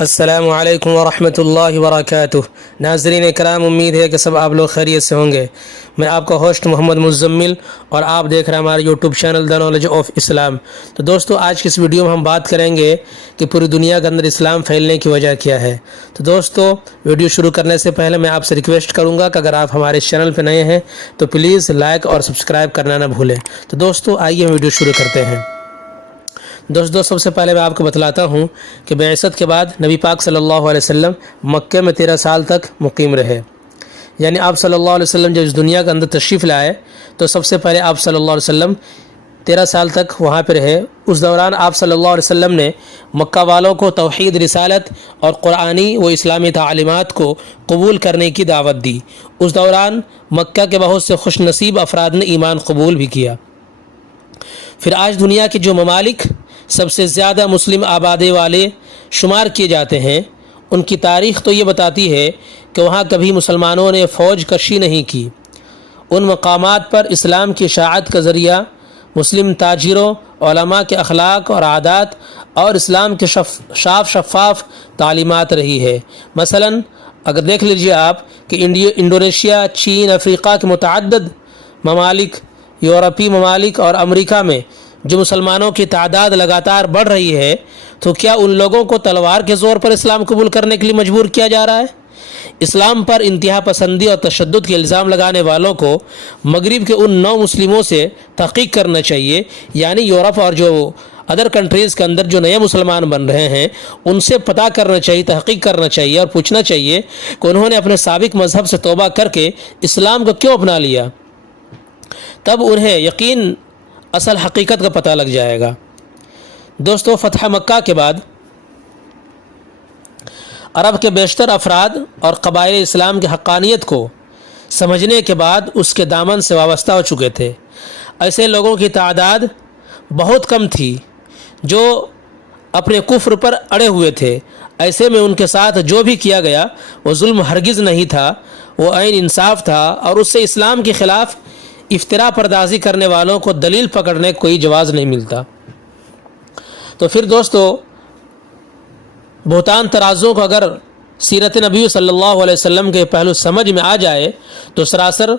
السلام علیکم ورحمۃ اللہ وبرکاتہ۔ ناظرین کرام، امید ہے کہ سب آپ لوگ خیریت سے ہوں گے۔ میں آپ کا ہوسٹ محمد مزمل اور آپ دیکھ رہے ہیں ہمارے YouTube channel the knowledge of Islam. تو دوستو، آج کی اس ویڈیو میں ہم بات کریں گے کہ پوری دنیا کے اندر اسلام پھیلنے کی وجہ کیا ہے۔ تو دوستو، ویڈیو شروع کرنے سے پہلے میں آپ سے ریکویسٹ کروں گا کہ اگر آپ ہمارے اس چینل پہ نئے ہیں تو پلیز لائک اور سبسکرائب کرنا نہ بھولیں۔ تو دوستو، آئیے ہم ویڈیو شروع کرتے ہیں۔ دوستو، سب سے پہلے میں آپ کو بتلاتا ہوں کہ بعثت کے بعد نبی پاک صلی اللہ علیہ وسلم مکہ میں 13 سال تک مقیم رہے۔ یعنی آپ صلی اللہ علیہ وسلم جب اس دنیا کے اندر تشریف لائے تو سب سے پہلے آپ صلی اللہ علیہ وسلم 13 سال تک وہاں پہ رہے۔ اس دوران آپ صلی اللہ علیہ وسلم نے مکہ والوں کو توحید، رسالت اور قرآنی و اسلامی تعلیمات کو قبول کرنے کی دعوت دی۔ اس دوران مکہ کے بہت سے خوش نصیب افراد نے ایمان قبول بھی کیا۔ پھر آج دنیا کے جو ممالک سب سے زیادہ مسلم آبادی والے شمار کیے جاتے ہیں، ان کی تاریخ تو یہ بتاتی ہے کہ وہاں کبھی مسلمانوں نے فوج کشی نہیں کی۔ ان مقامات پر اسلام کی اشاعت کا ذریعہ مسلم تاجروں، علماء کے اخلاق اور عادات اور اسلام کے شفاف تعلیمات رہی ہے۔ مثلا اگر دیکھ لیجیے آپ کہ انڈونیشیا، چین، افریقہ کے متعدد ممالک، یورپی ممالک اور امریکہ میں جو مسلمانوں کی تعداد لگاتار بڑھ رہی ہے، تو کیا ان لوگوں کو تلوار کے زور پر اسلام قبول کرنے کے لیے مجبور کیا جا رہا ہے؟ اسلام پر انتہا پسندی اور تشدد کے الزام لگانے والوں کو مغرب کے ان 9 مسلموں سے تحقیق کرنا چاہیے، یعنی یورپ اور جو ادر کنٹریز کے اندر جو نئے مسلمان بن رہے ہیں، ان سے پتہ کرنا چاہیے، تحقیق کرنا چاہیے اور پوچھنا چاہیے کہ انہوں نے اپنے سابق مذہب سے توبہ کر کے اسلام کو کیوں اپنا لیا۔ تب انہیں یقین اصل حقیقت کا پتہ لگ جائے گا۔ دوستو، فتح مکہ کے بعد عرب کے بیشتر افراد اور قبائل اسلام کی حقانیت کو سمجھنے کے بعد اس کے دامن سے وابستہ ہو چکے تھے۔ ایسے لوگوں کی تعداد بہت کم تھی جو اپنے کفر پر اڑے ہوئے تھے۔ ایسے میں ان کے ساتھ جو بھی کیا گیا وہ ظلم ہرگز نہیں تھا، وہ عین انصاف تھا، اور اس سے اسلام کے خلاف افترا پردازی کرنے والوں کو دلیل پکڑنے کوئی جواز نہیں ملتا۔ تو پھر دوستو، بہتان ترازوں کو اگر سیرت نبی صلی اللہ علیہ وسلم کے پہلو سمجھ میں آ جائے تو سراسر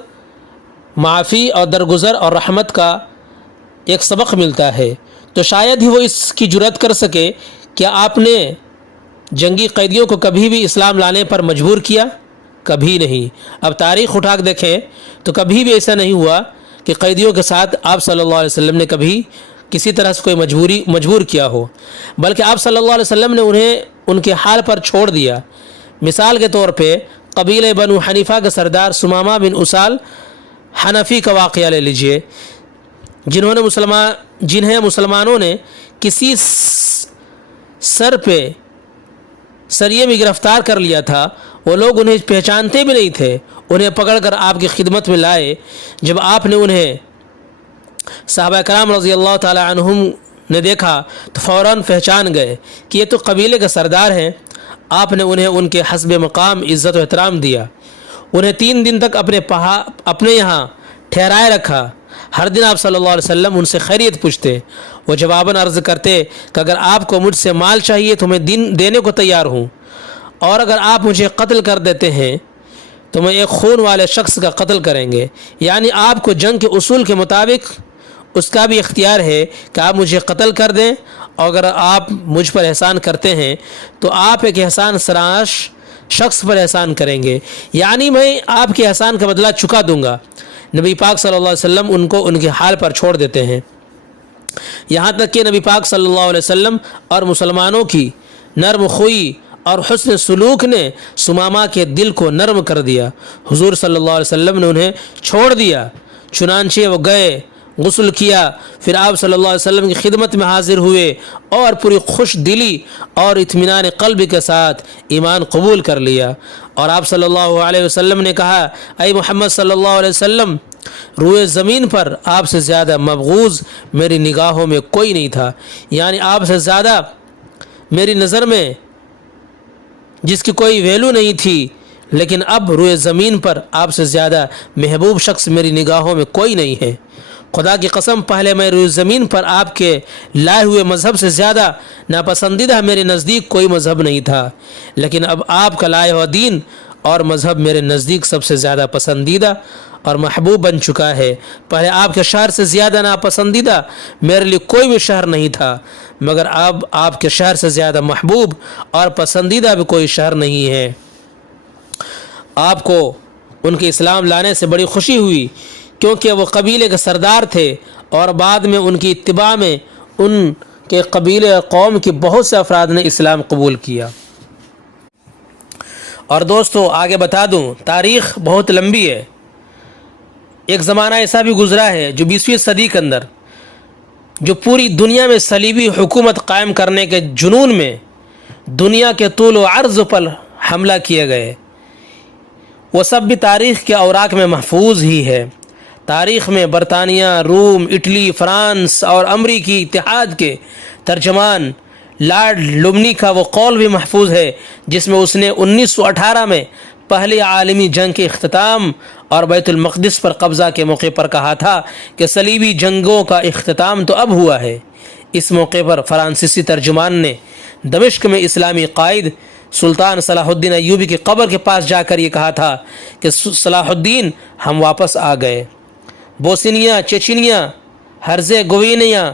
معافی اور درگزر اور رحمت کا ایک سبق ملتا ہے۔ تو شاید ہی وہ اس کی جرات کر سکے کہ آپ نے جنگی قیدیوں کو کبھی بھی اسلام لانے پر مجبور کیا؟ کبھی نہیں۔ اب تاریخ اٹھا کے دیکھیں تو کبھی بھی ایسا نہیں ہوا کہ قیدیوں کے ساتھ آپ صلی اللہ علیہ وسلم نے کبھی کسی طرح سے کوئی مجبور کیا ہو، بلکہ آپ صلی اللہ علیہ وسلم نے انہیں ان کے حال پر چھوڑ دیا۔ مثال کے طور پہ قبیلہ بنو حنیفہ کے سردار سمامہ بن اسال حنفی کا واقعہ لے لیجئے، جنہیں مسلمانوں نے کسی سریے میں گرفتار کر لیا تھا۔ وہ لوگ انہیں پہچانتے بھی نہیں تھے۔ انہیں پکڑ کر آپ کی خدمت میں لائے۔ جب آپ نے انہیں صحابہ کرام رضی اللہ تعالی عنہم نے دیکھا تو فوراً پہچان گئے کہ یہ تو قبیلے کے سردار ہیں۔ آپ نے انہیں ان کے حسب مقام عزت و احترام دیا۔ انہیں 3 دن تک اپنے یہاں ٹھہرائے رکھا۔ ہر دن آپ صلی اللہ علیہ وسلم ان سے خیریت پوچھتے۔ وہ جواباً عرض کرتے کہ اگر آپ کو مجھ سے مال چاہیے تو میں دینے کو تیار ہوں، اور اگر آپ مجھے قتل کر دیتے ہیں تو میں ایک خون والے شخص کا قتل کریں گے۔ یعنی آپ کو جنگ کے اصول کے مطابق اس کا بھی اختیار ہے کہ آپ مجھے قتل کر دیں، اور اگر آپ مجھ پر احسان کرتے ہیں تو آپ ایک احسان سراش شخص پر احسان کریں گے، یعنی میں آپ کے احسان کا بدلہ چکا دوں گا۔ نبی پاک صلی اللہ علیہ وسلم ان کو ان کے حال پر چھوڑ دیتے ہیں، یہاں تک کہ نبی پاک صلی اللہ علیہ وسلم اور مسلمانوں کی نرم خوئی اور حسن سلوک نے سمامہ کے دل کو نرم کر دیا۔ حضور صلی اللہ علیہ وسلم نے انہیں چھوڑ دیا، چنانچہ وہ گئے، غسل کیا، پھر آپ صلی اللہ علیہ وسلم کی خدمت میں حاضر ہوئے اور پوری خوش دلی اور اطمینان قلب کے ساتھ ایمان قبول کر لیا۔ اور آپ صلی اللہ علیہ وسلم نے کہا، اے محمد صلی اللہ علیہ وسلم، روئے زمین پر آپ سے زیادہ مبغوض میری نگاہوں میں کوئی نہیں تھا، یعنی آپ سے زیادہ میری نظر میں جس کی کوئی ویلو نہیں تھی، لیکن اب روئے زمین پر آپ سے زیادہ محبوب شخص میری نگاہوں میں کوئی نہیں ہے۔ خدا کی قسم پہلے میں روئے زمین پر آپ کے لائے ہوئے مذہب سے زیادہ ناپسندیدہ میرے نزدیک کوئی مذہب نہیں تھا، لیکن اب آپ کا لائے ہوا دین اور مذہب میرے نزدیک سب سے زیادہ پسندیدہ اور محبوب بن چکا ہے۔ پہلے آپ کے شہر سے زیادہ ناپسندیدہ میرے لیے کوئی بھی شہر نہیں تھا، مگر اب آپ کے شہر سے زیادہ محبوب اور پسندیدہ بھی کوئی شہر نہیں ہے۔ آپ کو ان کے اسلام لانے سے بڑی خوشی ہوئی، کیونکہ وہ قبیلے کے سردار تھے اور بعد میں ان کی اتباع میں ان کے قبیلے اور قوم کے بہت سے افراد نے اسلام قبول کیا۔ اور دوستو آگے بتا دوں، تاریخ بہت لمبی ہے۔ ایک زمانہ ایسا بھی گزرا ہے جو 20ویں صدی کے اندر جو پوری دنیا میں صلیبی حکومت قائم کرنے کے جنون میں دنیا کے طول و عرض پر حملہ کیے گئے، وہ سب بھی تاریخ کے اوراق میں محفوظ ہی ہے۔ تاریخ میں برطانیہ، روم، اٹلی، فرانس اور امریکی اتحاد کے ترجمان لارڈ لومنی کا وہ قول بھی محفوظ ہے جس میں اس نے 1918 میں پہلی عالمی جنگ کے اختتام اور بیت المقدس پر قبضہ کے موقع پر کہا تھا کہ صلیبی جنگوں کا اختتام تو اب ہوا ہے۔ اس موقع پر فرانسیسی ترجمان نے دمشق میں اسلامی قائد سلطان صلاح الدین ایوبی کی قبر کے پاس جا کر یہ کہا تھا کہ صلاح الدین ہم واپس آ گئے۔ بوسنیا، چیچنیا، ہرزیگوینیا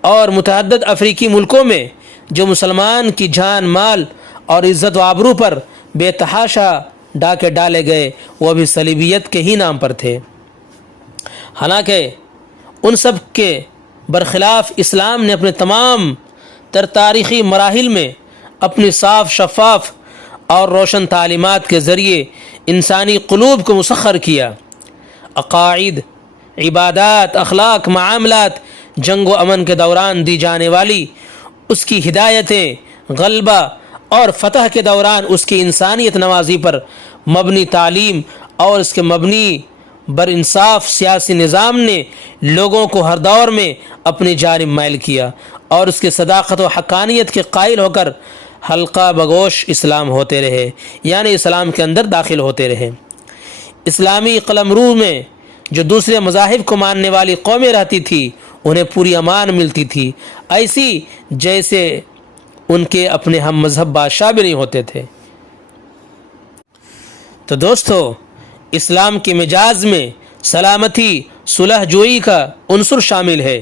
اور متعدد افریقی ملکوں میں جو مسلمان کی جان، مال اور عزت و آبرو پر بے تحاشا ڈاکے ڈالے گئے، وہ بھی صلیبیت کے ہی نام پر تھے۔ حالانکہ ان سب کے برخلاف اسلام نے اپنے تمام تر تاریخی مراحل میں اپنی صاف، شفاف اور روشن تعلیمات کے ذریعے انسانی قلوب کو مسخر کیا۔ عقائد، عبادات، اخلاق، معاملات، جنگ و امن کے دوران دی جانے والی اس کی ہدایتیں، غلبہ اور فتح کے دوران اس کی انسانیت نوازی پر مبنی تعلیم اور اس کے مبنی بر انصاف سیاسی نظام نے لوگوں کو ہر دور میں اپنی جانب مائل کیا اور اس کی صداقت و حقانیت کے قائل ہو کر حلقہ بگوش اسلام ہوتے رہے، یعنی اسلام کے اندر داخل ہوتے رہے۔ اسلامی قلمرو میں جو دوسرے مذاہب کو ماننے والی قومیں رہتی تھی انہیں پوری امان ملتی تھی، ایسی جیسے ان کے اپنے ہم مذہب بادشاہ بھی نہیں ہوتے تھے۔ تو دوستو اسلام کے مجاز میں سلامتی، صلح جوئی کا عنصر شامل ہے،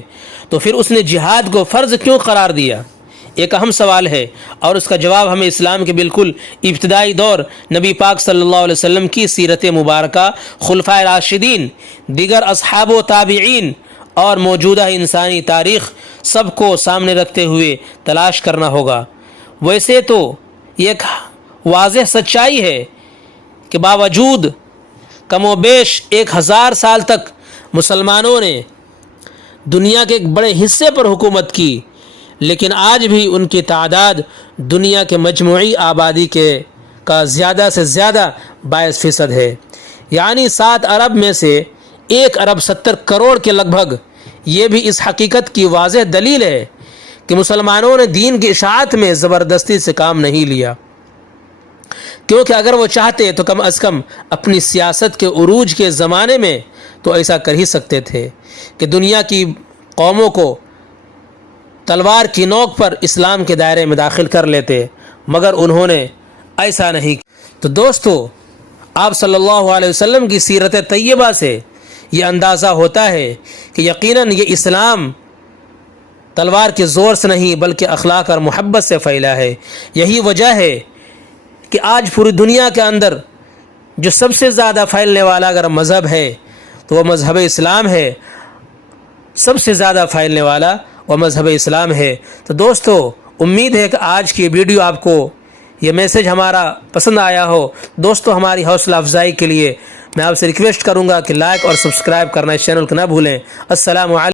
تو پھر اس نے جہاد کو فرض کیوں قرار دیا؟ ایک اہم سوال ہے، اور اس کا جواب ہمیں اسلام کے بالکل ابتدائی دور نبی پاک صلی اللہ علیہ وسلم کی سیرت مبارکہ، خلفائے راشدین، دیگر اصحاب و تابعین اور موجودہ انسانی تاریخ سب کو سامنے رکھتے ہوئے تلاش کرنا ہوگا۔ ویسے تو یہ ایک واضح سچائی ہے کہ باوجود کم و بیش 1000 سال تک مسلمانوں نے دنیا کے ایک بڑے حصے پر حکومت کی، لیکن آج بھی ان کی تعداد دنیا کے مجموعی آبادی کا زیادہ سے زیادہ 22% ہے، یعنی 7 ارب میں سے 1 ارب 70 کروڑ کے لگ بھگ۔ یہ بھی اس حقیقت کی واضح دلیل ہے کہ مسلمانوں نے دین کی اشاعت میں زبردستی سے کام نہیں لیا، کیونکہ اگر وہ چاہتے تو کم از کم اپنی سیاست کے عروج کے زمانے میں تو ایسا کر ہی سکتے تھے کہ دنیا کی قوموں کو تلوار کی نوک پر اسلام کے دائرے میں داخل کر لیتے، مگر انہوں نے ایسا نہیں۔ تو دوستو آپ صلی اللہ علیہ وسلم کی سیرت طیبہ سے یہ اندازہ ہوتا ہے کہ یقیناً یہ اسلام تلوار کے زور سے نہیں بلکہ اخلاق اور محبت سے پھیلا ہے۔ یہی وجہ ہے کہ آج پوری دنیا کے اندر جو سب سے زیادہ پھیلنے والا اگر مذہب ہے تو وہ مذہب اسلام ہے، سب سے زیادہ پھیلنے والا وہ مذہب اسلام ہے۔ تو دوستو امید ہے کہ آج کی ویڈیو آپ کو یہ میسج ہمارا پسند آیا ہو۔ دوستو ہماری حوصلہ افزائی کے لیے میں آپ سے ریکویسٹ کروں گا کہ لائک اور سبسکرائب کرنا اس چینل کو نہ بھولیں۔ السلام علیکم۔